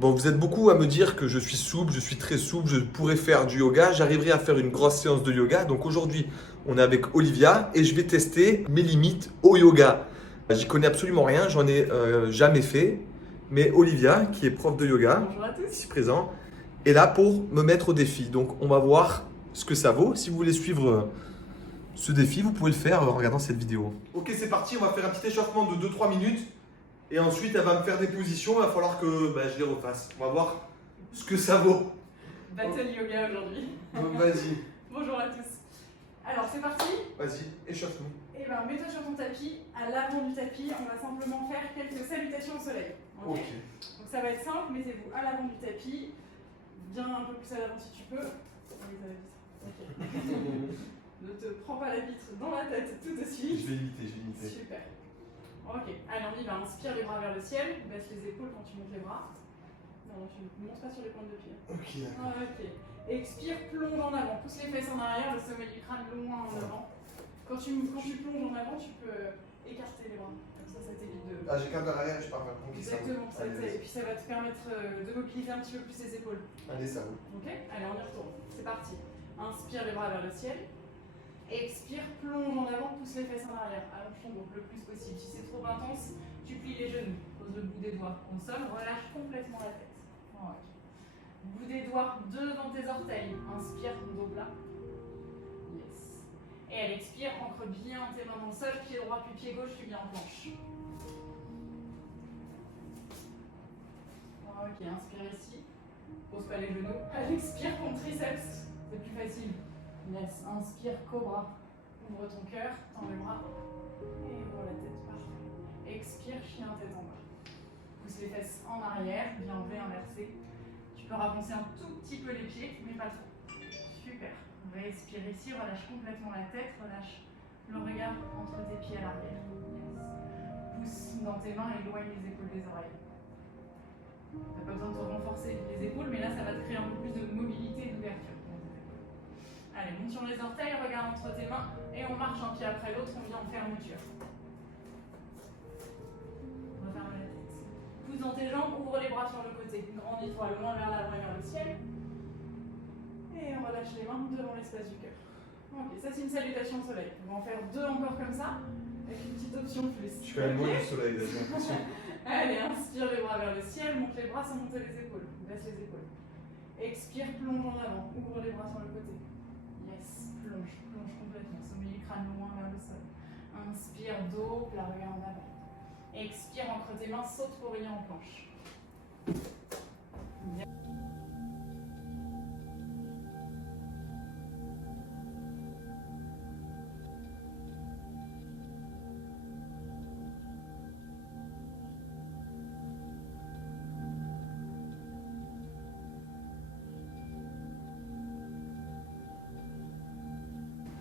Bon, vous êtes beaucoup à me dire que je suis souple, je suis très souple, je pourrais faire du yoga, j'arriverai à faire une grosse séance de yoga. Donc aujourd'hui, on est avec Olivia et je vais tester mes limites au yoga. J'y connais absolument rien, j'en ai jamais fait. Mais Olivia, qui est prof de yoga, Bonjour à tous. ici présent, est là pour me mettre au défi. Donc on va voir ce que ça vaut. Si vous voulez suivre ce défi, vous pouvez le faire en regardant cette vidéo. Ok, c'est parti, on va faire un petit échauffement de 2-3 minutes. Et ensuite, elle va me faire des positions, il va falloir que je les refasse. On va voir ce que ça vaut. Battle yoga aujourd'hui. Donc vas-y, Bonjour à tous. Alors c'est parti. vas-y, échauffe-nous. Et ben mets-toi sur ton tapis. À l'avant du tapis, on va simplement faire quelques salutations au soleil. Ok. Donc ça va être simple, mettez-vous à l'avant du tapis. Bien un peu plus à l'avant si tu peux. Oui, ça va vite. Ok. Ne te prends pas la vitre dans la tête tout de suite. Je vais imiter. Super. Ok, allez on y va, inspire les bras vers le ciel, baisse les épaules quand tu montes les bras. Non, tu ne montes pas sur les pointes de pied. Ok, d'accord. Ok. Expire, plonge en avant, pousse les fesses en arrière, le sommet du crâne loin en avant. Quand tu plonges en avant, tu peux écarter les bras. Comme ça t'évite de... Ah, j'ai qu'un vers l'arrière et je pars vers le Exactement, et puis ça va te permettre de mobiliser un petit peu plus les épaules. Allez, ça roule. Ok, allez on y retourne, c'est parti. Inspire les bras vers le ciel. Expire, plonge en avant, pousse les fesses en arrière. Allonge ton dos le plus possible. Si c'est trop intense, tu plies les genoux. Pose le bout des doigts. On somme, relâche complètement la tête. Ok. Bout des doigts devant tes orteils. Inspire, dos plat. Yes. Et elle expire, ancre bien tes mains dans le sol. Pied droit puis pied gauche, tu viens en planche. Ok, inspire ici. Pose pas les genoux. Elle expire ton triceps. C'est plus facile. Yes, inspire, cobra. Ouvre ton cœur, tends les bras. Et ouvre la tête, parfait. Expire, chien tête en bas. Pousse les fesses en arrière, bien V inversé. Tu peux ravancer un tout petit peu les pieds, mais pas trop. Super. Respire ici, relâche complètement la tête, relâche le regard entre tes pieds à l'arrière. Yes. Pousse dans tes mains, éloigne les épaules des oreilles. T'as pas besoin de te renforcer les épaules, mais là ça va te créer un peu plus de mobilité et d'ouverture. Allez, monte sur les orteils, regarde entre tes mains et on marche un pied après l'autre, on vient en fermeture. Referme la tête. Pousse dans tes jambes, ouvre les bras sur le côté. Grandis-toi loin vers l'avant et vers le ciel. Et on relâche les mains devant l'espace du cœur. Ok, ça c'est une salutation au soleil. On va en faire deux encore comme ça, avec une petite option plus. Je suis quand même loin du soleil, j'ai l'impression. Allez, inspire les bras vers le ciel, monte les bras sans monter les épaules. Baisse les épaules. Expire, plonge en avant, ouvre les bras sur le côté. Yes, plonge complètement, sommet du crâne loin vers le sol. Inspire, dos, plat, regard en avant. Expire, entre tes mains, saute pour venir en planche. Bien.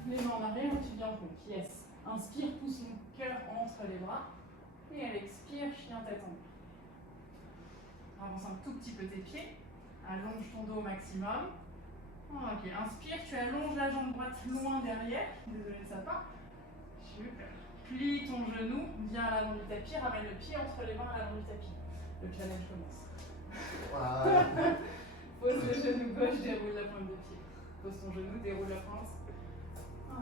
Les mains en arrière, tu viens en planche. Yes. Inspire, pousse mon cœur entre les bras. Et elle expire, chien tête en bas. Avance un tout petit peu tes pieds. Allonge ton dos au maximum. Ok, inspire, tu allonges la jambe droite loin derrière. Désolé de ça pas. Super. Plie ton genou, viens à l'avant du tapis, ramène le pied entre les mains à l'avant du tapis. Le challenge commence. Pose le genou gauche, déroule la pointe de pied. Pose ton genou, déroule la pointe. Ok.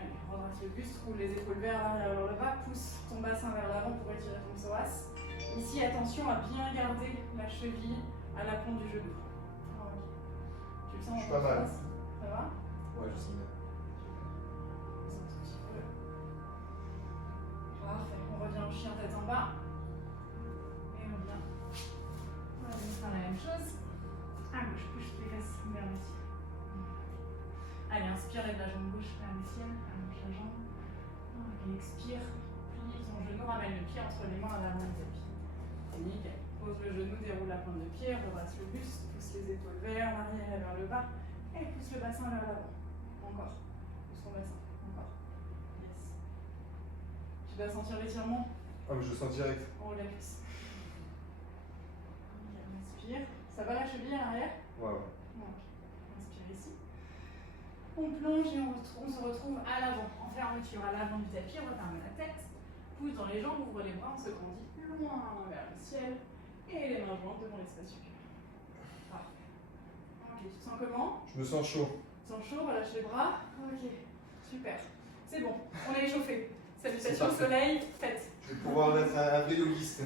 Allez, redresse le buste, roule les épaules vers l'arrière, vers le bas, pousse ton bassin vers l'avant pour étirer ton psoas. Ici, attention à bien garder la cheville à la pointe du genou. Ok. Tu le sens? Je suis pas mal. Ça va? Ouais, je sens bien. Pousse un tout petit peu. Parfait. On revient au chien tête en bas. Et on vient. On va faire la même chose. À gauche, pousse les fesses vers le ciel. Allez, inspire, lève la jambe gauche vers le ciel, allonge la jambe. Ok, expire, plie ton genou, ramène le pied entre les mains à l'avant du tapis. C'est nickel. Pose le genou, déroule la pointe de pied, redresse le buste, pousse les épaules vers l'arrière et vers le bas, et pousse le bassin vers l'avant. Encore. Pousse ton bassin. Encore. Yes. Tu dois sentir l'étirement? Ah, mais je sens direct. On relaxe. Respire. Ça va la cheville à l'arrière? Ouais. Ok. Inspire ici. On plonge et on se retrouve à l'avant, en fermeture, à l'avant du tapis, on referme la tête, pousse dans les jambes, ouvre les bras, on se grandit loin vers le ciel, Et les mains jointes devant l'espace du cœur. Parfait. Ok, tu te sens comment? Je me sens chaud. Tu te sens chaud, relâche les bras. Ok, super. C'est bon, on est échauffé. Salutations au parfait. soleil, faites. Je vais pouvoir être un vrai yogiste.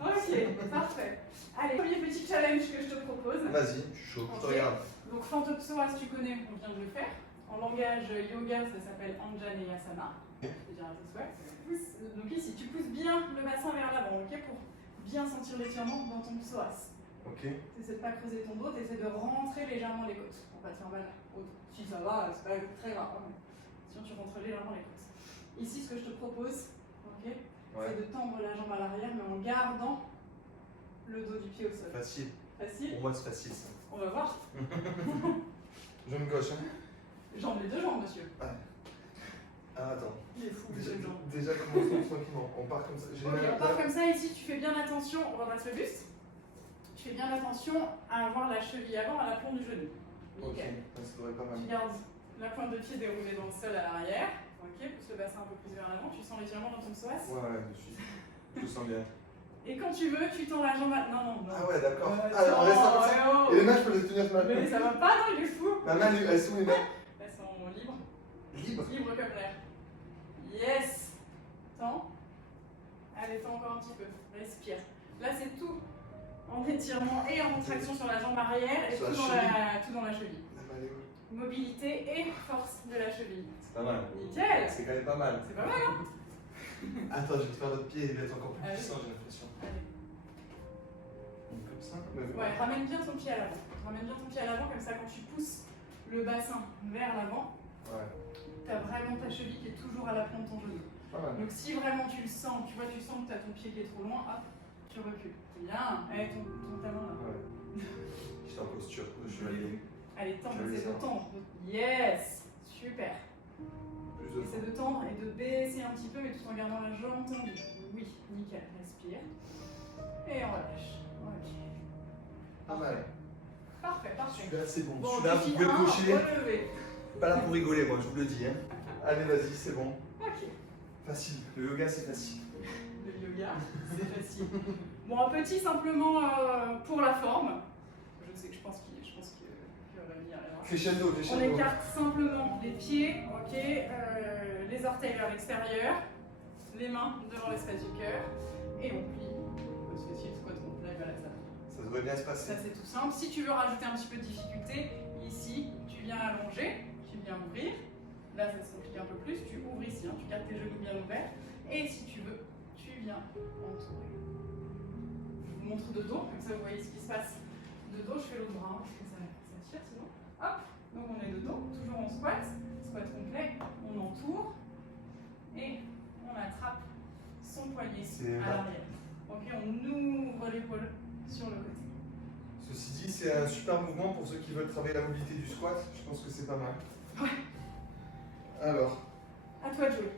Ok, parfait. Allez, premier petit challenge que je te propose. Vas-y, je suis chaud, je te Ok. regarde. Donc Fantopsoas, tu connais, on vient de le faire. En langage yoga, ça s'appelle Anjaneyasana. C'est-à-dire à tes souhaits. Donc ici, tu pousses bien le bassin vers l'avant, ok, pour bien sentir l'étirement dans ton psoas. Ok. Tu essaies de pas creuser ton dos, tu essaies de rentrer légèrement les côtes pour pas te faire mal au dos. Si ça va, c'est pas très grave. Hein. Sinon, tu rentres légèrement les côtes. Ici, ce que je te propose, ok, c'est de tendre la jambe à l'arrière, mais en gardant le dos du pied au sol. Facile. Facile? Pour moi, c'est facile ça. On va voir. Jambe gauche, hein. Jambe, les deux jambes, monsieur. Ah, attends. Il est fou, Déjà, les deux jambes. déjà commençons tranquillement. On part comme ça. J'ai Ok, mal à on part comme ça. Ici, tu fais bien attention, on redresse le buste. Tu fais bien attention à avoir la cheville avant à l'aplomb du genou. Ok, Nickel. ça devrait pas mal. Tu gardes la pointe de pied déroulée dans le sol à l'arrière. Ok, pousse le bassin un peu plus vers l'avant. Tu sens l'étirement dans ton psoas. Ouais, je suis. Je le sens bien. Et quand tu veux, tu tends la jambe à... Non. Ah ouais, d'accord. Non, On reste là comme ça. oh. Et les mains, je peux les tenir sur ma Mais ça va pas, non, il est fou. Ma main, elles sont les mains Elles sont libres. libres. Libre comme l'air. Yes. Tends. Allez, tends encore un petit peu. Respire. Là, c'est tout en étirement et en contraction sur la jambe arrière et Sur tout la dans la cheville. La main, elle est où? Mobilité et force de la cheville. C'est pas mal. Nickel. C'est quand même pas mal. C'est pas mal, hein? Attends, je vais te faire l'autre pied, il va être encore plus Allez. puissant, j'ai l'impression. Allez. Donc, comme ça. Ouais, ramène bien ton pied à l'avant. Ramène bien ton pied à l'avant, comme ça, quand tu pousses le bassin vers l'avant, Ouais, tu as vraiment ta cheville qui est toujours à l'aplomb de ton genou. pas mal. Donc si vraiment tu le sens, tu vois, tu sens que tu as ton pied qui est trop loin, hop, tu recules. Bien. Allez, ton talon là. Ouais. J'étais en posture de chevalier. Allez, tends, Je vais essaie de ça. tendre. Yes. Super. Plus de Essaie de tendre et de baisser un petit peu, mais tout en gardant la jambe tendue. Oui, nickel. Respire. Et on relâche. Ok. Pas mal. Parfait, parfait. Celui-là, c'est bon. Bon, Celui-là, vous défi pouvez le 1, cocher. relevé. Pas là pour rigoler, moi, je vous le dis. Hein. Allez, vas-y, c'est bon. Ok. Facile. Le yoga, c'est facile. Le yoga, c'est facile. Bon, un petit simplement pour la forme. Je pense qu'il va venir. Crescendo, On crescendo. écarte simplement les pieds, ok, les orteils vers l'extérieur, les mains devant l'espace du cœur, et on plie. Parce que si le squat on plie, voilà, Ça devrait bien se passer. ça c'est tout simple. Si tu veux rajouter un petit peu de difficulté, ici, tu viens allonger, tu viens ouvrir. Là, ça se complique un peu plus. Tu ouvres ici, hein, tu gardes tes genoux bien ouverts. Et si tu veux, tu viens entourer. Je vous montre de dos, comme ça vous voyez ce qui se passe. De dos, je fais l'autre bras, hein, parce que ça tire sinon. Hop, donc on est de dos, toujours en squat complet, on entoure et on attrape son poignet C'est à l'arrière. Ok, on ouvre l'épaule sur le côté. Ceci dit, c'est un super mouvement pour ceux qui veulent travailler la mobilité du squat. Je pense que c'est pas mal. Ouais. Alors, À toi de jouer.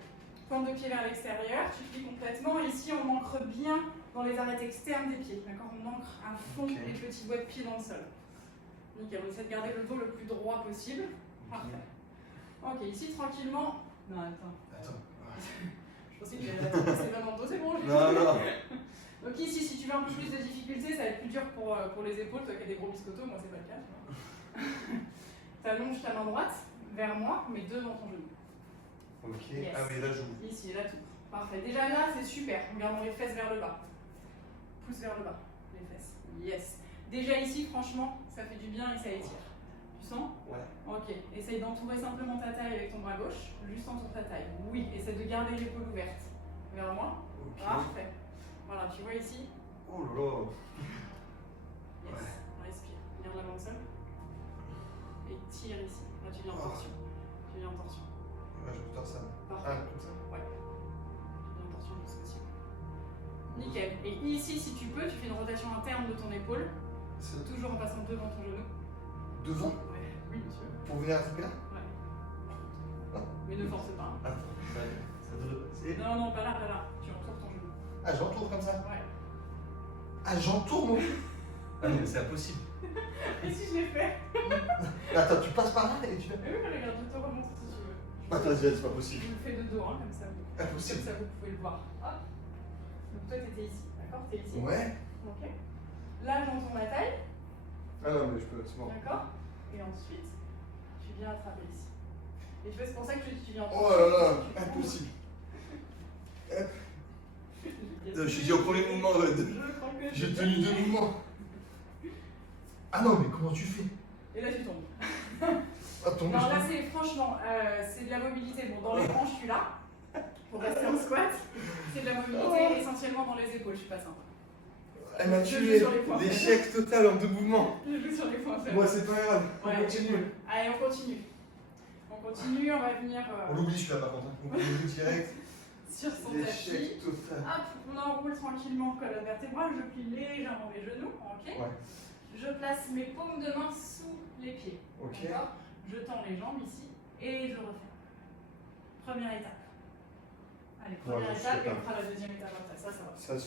Pointe de pied vers l'extérieur, tu plies complètement. Ici, on ancre bien dans les arêtes externes des pieds. D'accord, on ancre à fond Ok. les petits doigts de pied dans le sol. Nickel, on essaie de garder le dos le plus droit possible. Parfait. Ok, ici tranquillement. Non, attends. Je pensais que j'allais la c'est pas dans le dos, c'est bon. Non. Donc ici, si tu veux un peu plus de difficulté, ça va être plus dur pour les épaules. Toi qui as des gros biscottos, moi c'est pas le cas. Tu allonges ta main droite vers moi, mais devant ton genou. Ok. Yes. Ah, mais là, j'ouvre. Ici, là tout. Parfait. Déjà là, c'est super. En gardant les fesses vers le bas. Pousse vers le bas, les fesses. Yes. Déjà ici, franchement, ça fait du bien et ça étire. Tu sens? Ouais. Ok. Essaye d'entourer simplement ta taille avec ton bras gauche. Juste entoure ta taille. Oui. Essaye de garder l'épaule ouverte. Vers moi. Ok. Parfait. Voilà, tu vois ici? Oh là là. Yes. Respire. Garde la main au sol. Et tire ici. Là, tu viens en torsion. Tu viens en torsion. Ouais, je ressens ça. Parfait. Ah, comme ça. Ouais. Tu viens en torsion le plus possible. Nickel. Et ici, si tu peux, tu fais une rotation interne de ton épaule. C'est Toujours en passant devant ton genou. devant Ouais. Oui, monsieur. pour venir attraper là. Ouais. Ah. Mais ne force pas. Hein. Attends, ça devrait passer. Non, pas là, pas là. Tu entoures ton genou. Ah, j'entoure comme ça. Ouais. Ah, j'entoure mon. Ah non, mais c'est impossible. Et si je l'ai fait? Attends, tu passes par là et tu. Oui, regarde, je te remonte si tu veux. Attends, c'est pas possible. Je le fais de dos, hein, comme ça. Impossible. Comme ça, vous pouvez le voir. Hop. Donc toi, t'étais ici, d'accord? T'es ici. Ouais. Ok. là j'entends ma taille, Ah non, mais je peux, c'est bon. d'accord? Et ensuite, tu viens attraper ici. Et tu vois, c'est pour ça que tu viens. Oh là là, impossible. J'ai dit au premier mouvement, j'ai tenu 2 mouvements. Ah non, mais comment tu fais? Et là tu tombes. Ah, tomber, Non, là c'est franchement, c'est de la mobilité. Bon, dans les hanches, je suis là. Pour rester en squat, c'est de la mobilité essentiellement dans les épaules, je suis pas sympa. Elle m'a Je tué, joue sur les points l'échec total en 2 mouvements. Je joue sur les points faibles. Moi, c'est pas grave, on Ouais, continue. cool. Allez, on continue. On continue, on va venir On l'oublie celui-là par contre, hein. On l'oublie direct. sur son tapis. L'échec total. Hop, on enroule tranquillement colonne vertébrale, je plie légèrement les genoux, ok? Ouais. Je place mes paumes de main sous les pieds, Ok. d'accord? Je tends les jambes ici et je refais. Première étape. Allez, première Ouais, je étape sais et pas. on fera la deuxième étape après, ça va. Ça, Ça,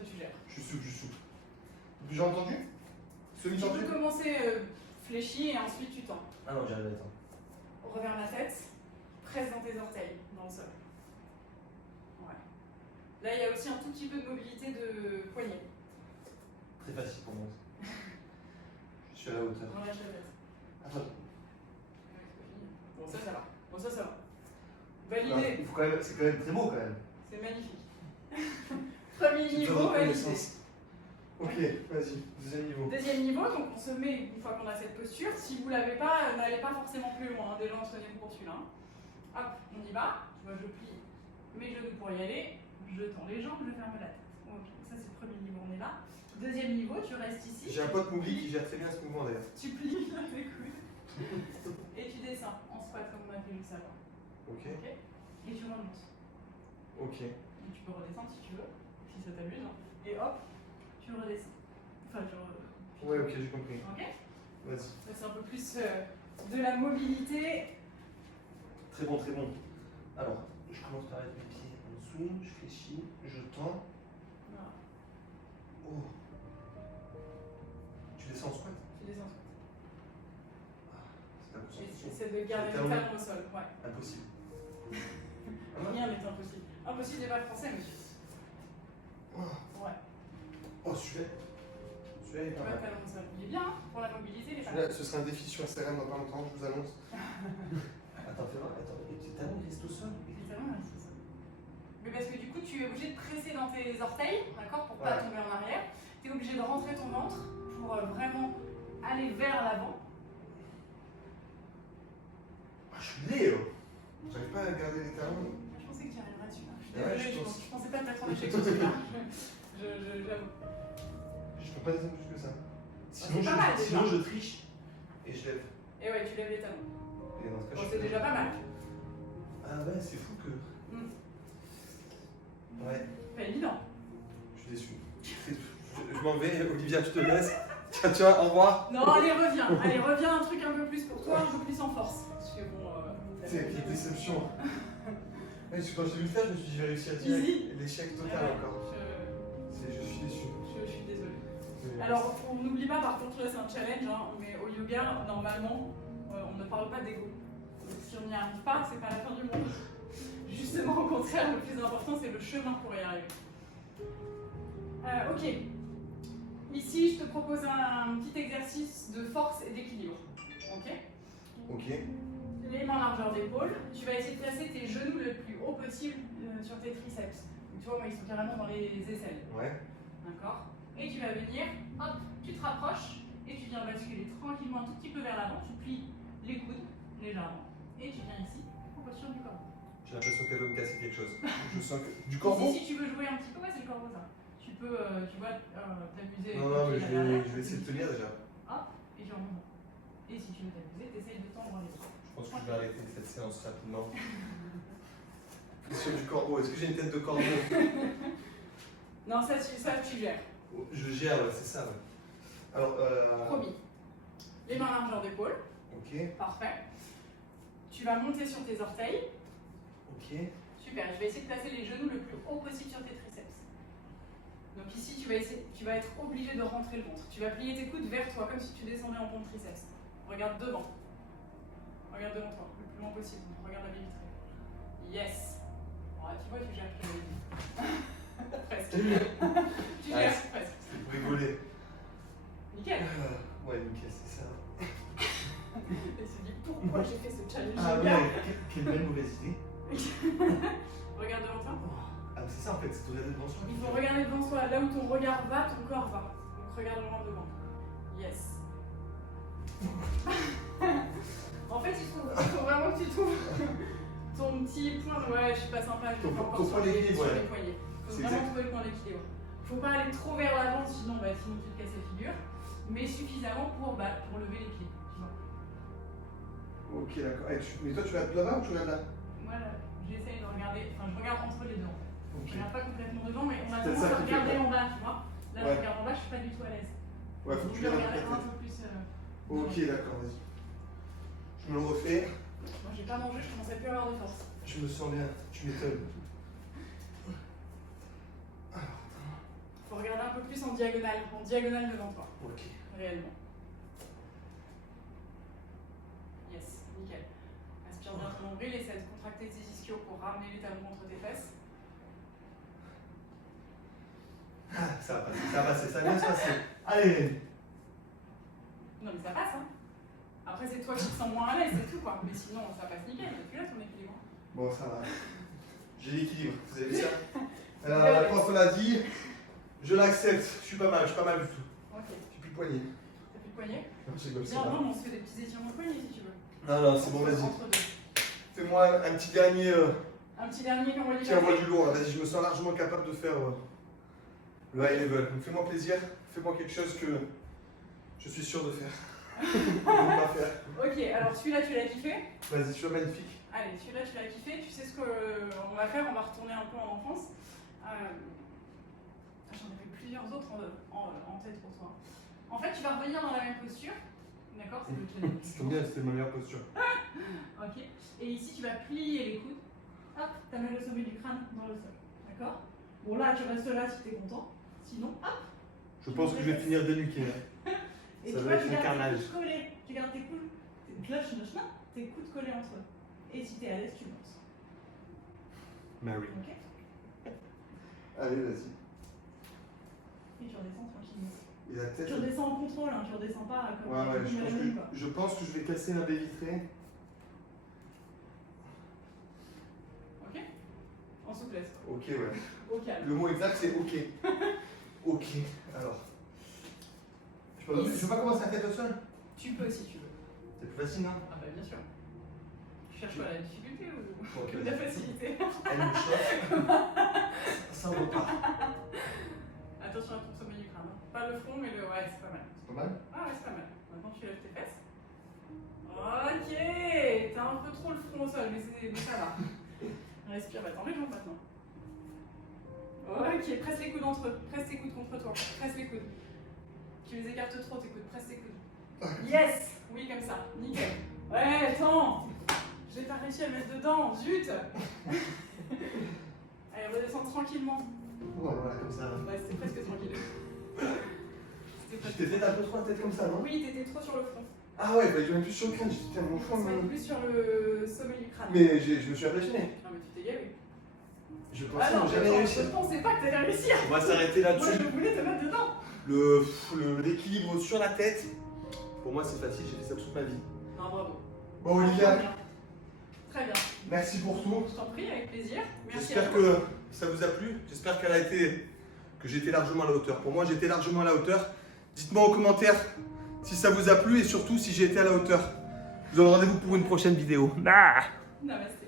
tu gères. je suis souple, je suis souple. J'ai entendu? Tu Semi-tendu? peux commencer fléchi et ensuite tu tends. Ah non, j'arrive à temps. Reviens la tête, presse dans tes orteils, dans le sol. Ouais. Là, il y a aussi un tout petit peu de mobilité de poignet. Très facile pour moi. Je suis à la hauteur. On lâche la tête. Attends. Bon, ça va. Bon, ça va. Validé. Il faut quand même, c'est quand même très beau quand même. C'est magnifique. Premier niveau validé. Ok, vas-y, deuxième niveau. Deuxième niveau, donc on se met, une fois qu'on a cette posture, si vous ne l'avez pas, n'allez pas forcément plus loin, hein. Déjà entraînez-vous pour celui-là. Hop, on y va, tu vois, je plie mes genoux pour y aller, je tends les jambes, je ferme la tête. Ok, ça c'est le premier niveau, on est là. Deuxième niveau, tu restes ici. J'ai un pote Moubli qui gère très bien ce mouvement d'ailleurs. Tu plies bien tes coudes. Et tu descends en squat comme on a fait juste avant. Ok. Ok. Et tu remontes. Ok. Et tu peux redescendre si tu veux, si ça t'amuse. Hein. Et hop, tu redescends. Enfin, Ouais, ok, j'ai compris. Ok. Vas-y. Ça, c'est un peu plus de la mobilité. Très bon, très bon. Alors, je commence par mettre mes pieds en dessous, je fléchis, je tends. Voilà. Oh. Tu descends en squat? Tu descends. C'est impossible. Essaie de garder le talon. talon au sol. Ouais. Impossible. Rien n'est impossible. Impossible n'est pas français, monsieur. Ouais. Oh, celui-là. Celui-là, il est Tu pas vois le mal. talon au sol. Il est bien, hein, pour la mobilité, il est pas Celui-là, mal. ce sera un défi sur Instagram dans pas longtemps, je vous annonce. Attends, fais voir, attends, et tes talons restent au sol? Les talons restent au sol. Mais parce que du coup, tu es obligé de presser dans tes orteils, d'accord, pour pas Ouais. tomber en arrière. Tu es obligé de rentrer ton ventre pour vraiment aller vers l'avant. Ah, je suis laid, oh. J'arrive pas à garder les talons. Je pensais que tu y arriverais dessus. Je suis Ouais, désolée, je pense. je pensais pas te mettre en échec sur celui-là. J'avoue. Je peux pas descendre plus que ça. Sinon, c'est pas mal, déjà. je triche et je lève. Et ouais, tu lèves les talons. Et dans ce cas, Bon, je c'est fais- déjà pas mal. Ah ouais, c'est fou que. Ouais, Pas évident. je suis déçu. Je m'en vais, Olivia, je te laisse. Tiens, au revoir. Non, allez, reviens. Allez, reviens, un truc un peu plus pour toi, un peu plus en force. Parce que bon. C'est quelle déception. Ouais, parce que quand je t'ai vu le faire, je me suis dit, j'ai réussi à dire Easy. l'échec total Ouais, encore. Je suis déçu. je suis désolée. Alors, on n'oublie pas, par contre, là c'est un challenge, hein, mais au yoga, normalement, on ne parle pas d'ego. Donc si on n'y arrive pas, c'est pas la fin du monde. Justement, au contraire, le plus important, c'est le chemin pour y arriver. Ok. Ici, je te propose un petit exercice de force et d'équilibre. Ok. Ok. Les mains largeur d'épaule. Tu vas essayer de placer tes genoux le plus haut possible sur tes triceps. Donc, tu vois, moi, ils sont carrément dans les aisselles. Ouais. D'accord. Et tu vas venir, hop, tu te rapproches et tu viens basculer tranquillement un tout petit peu vers l'avant. Tu plies les coudes légèrement et tu viens ici en posture du corbeau. J'ai l'impression qu'elle veut me casser quelque chose. Je sens que. Du corbeau? Ici, si tu veux jouer un petit peu, ouais, c'est le corbeau ça. Tu peux, tu vois, t'amuser. Non, non, mais je vais essayer de tenir déjà. Hop, et tu remontes. Et si tu veux t'amuser, t'essayes de tendre les bras. Je pense que je vais arrêter cette séance rapidement. Question du corbeau. Est-ce que j'ai une tête de corbeau? Non, ça tu gères. Je gère, ouais, c'est ça. Ouais. Alors, Promis. Les mains largeur d'épaule. Ok, Parfait. Tu vas monter sur tes orteils. ok. Super, je vais essayer de placer les genoux le plus haut possible sur tes triceps. Donc ici, tu vas être obligé de rentrer le ventre. Tu vas plier tes coudes vers toi, comme si tu descendais en pont de triceps. Regarde devant. Regarde devant toi, le plus loin possible. Regarde la baie vitrée. Yes. Bon, tu vois, tu gères. Presque. Tu Ouais. gères, presque. C'était pour rigoler. Ouais, nickel, c'est ça. Elle se dit pourquoi j'ai fait ce challenge. Ah ouais, quelle belle mauvaise idée. Regarde devant toi. Ah, c'est ça en fait, c'est de regarder devant soi. Il faut regarder devant soi. Là où ton regard va, ton corps va. Donc regarde loin devant. Yes. En fait, il faut vraiment que tu trouves ton petit point. Ouais, je suis pas sympa, je vais pas encore sur les poignets. Il faut vraiment trouver le point d'équilibre. Faut pas aller trop vers l'avant, sinon tu te casses la figure. Mais suffisamment pour lever les pieds. Tu vois. Ok, d'accord. Mais toi, tu vas là-bas ou tu vas là? Moi, j'essaye de regarder. Enfin, je regarde entre les deux. Ok. Je regarde pas complètement devant, mais on a C'est tendance ça à qui regarder fait en bas, tu vois. Là, Ouais. je regarde en bas, je suis pas du tout à l'aise. Ouais, faut que Donc, tu je viennes regarde avec la un tête. peu plus. Ok, d'accord, vas-y. Je me le refais. Moi, j'ai pas mangé, je commence à plus avoir de force. Je me sens bien, tu m'étonnes. Faut regarder un peu plus en diagonale devant toi, Ok. réellement. Yes, nickel. Inspire bien ton nombril, essaie de contracter tes ischios pour ramener les talons entre tes fesses. Ah, ça va passer, ça va bien se passer. Allez. Non mais ça passe hein. Après c'est toi qui te sens moins à l'aise, c'est tout quoi. Mais sinon ça passe nickel, tu là ton équilibre. Bon, ça va. J'ai l'équilibre, vous avez vu ça? Alors, la prof l'a dit, je l'accepte, je suis pas mal du tout. Ok. J'ai plus le poignet. T'as plus le poignet? Non, c'est comme ça. Viens, non, on se fait des petits étirements de poignet si tu veux. Non, c'est bon, vas-y. Entre deux. Fais-moi un petit dernier Un petit dernier qu'on va qui envoie du lourd. Vas-y, je me sens largement capable de faire le high level. Donc fais-moi plaisir, fais-moi quelque chose que je suis sûr de faire. De pas faire. Ok, alors celui-là tu l'as kiffé? Vas-y, tu es magnifique. Allez, celui-là tu l'as kiffé, tu sais ce qu'on va faire, on va retourner un peu en enfance. J'en avais plusieurs autres en tête pour toi. En fait, tu vas revenir dans la même posture, d'accord? C'est le challenge. C'est bien, c'était ma meilleure posture. Ok. Et ici, tu vas plier les coudes. Hop, tu amènes le sommet du crâne dans le sol. D'accord? Bon, là, tu restes là si tu es content. Sinon, hop. Je pense que je vais finir dénuqué. Et Ça tu va vois, être tu un gardes carnage. tes coudes collés. Tu gardes tes coudes. Tes coudes collés entre eux. Et si tu es à l'aise, tu lances. Mary. Ok? Allez, vas-y. Et tu redescends tranquillement. Et la tête. Tu redescends en contrôle, hein, tu redescends pas comme Ouais, je pense que je vais casser la baie vitrée. Ok? En souplesse. Ok, ouais. Au calme. Le mot exact, c'est ok. Ok, alors. Je peux pas commencer à tête au sol? Tu peux si tu veux. C'est plus facile, non? Ah bah bien sûr. Tu cherches pas la difficulté ou Ok. la facilité? Elle me chauffe. Ça repart. Attention à ton sommet du crâne. Pas le front, mais le. Ouais, c'est pas mal. C'est pas mal? Ah ouais, c'est pas mal. Maintenant, tu lèves tes fesses. Ok! T'as un peu trop le front au sol, mais ça va. Respire, bah tends les jambes maintenant. Ok, presse les coudes entre eux. Presse tes coudes contre toi. Presse les coudes. Tu les écartes trop, tes coudes. Presse tes coudes. Yes! Oui, comme ça. Nickel. Ouais, attends! J'ai pas réussi à le mettre dedans. Zut! Allez, redescends tranquillement. Voilà, comme ça. Ouais, c'était presque tranquille. J'étais peut-être un peu trop la tête comme ça, non? Oui, t'étais trop sur le front. Ah ouais, bah je plus sur le crâne, j'étais tellement fond. On se met plus sur le sommet du crâne. Mais je me suis impressionné. Non, mais tu t'es gavé. Je pensais Ah non, jamais réussir. je pensais pas que t'allais réussir. On va s'arrêter Moi, là-dessus. je voulais te mettre dedans. L'équilibre sur la tête, pour moi c'est facile, j'ai fait ça toute ma vie. Non, bravo. Bon Olivia, Très bien. merci pour tout. Je t'en prie, avec plaisir. Merci à J'espère toi. que ça vous a plu. J'espère que j'ai été largement à la hauteur. Pour moi, j'ai été largement à la hauteur. Dites-moi en commentaire si ça vous a plu et surtout si j'ai été à la hautre. Je vous donne rendez-vous pour une prochaine vidéo. Namasté.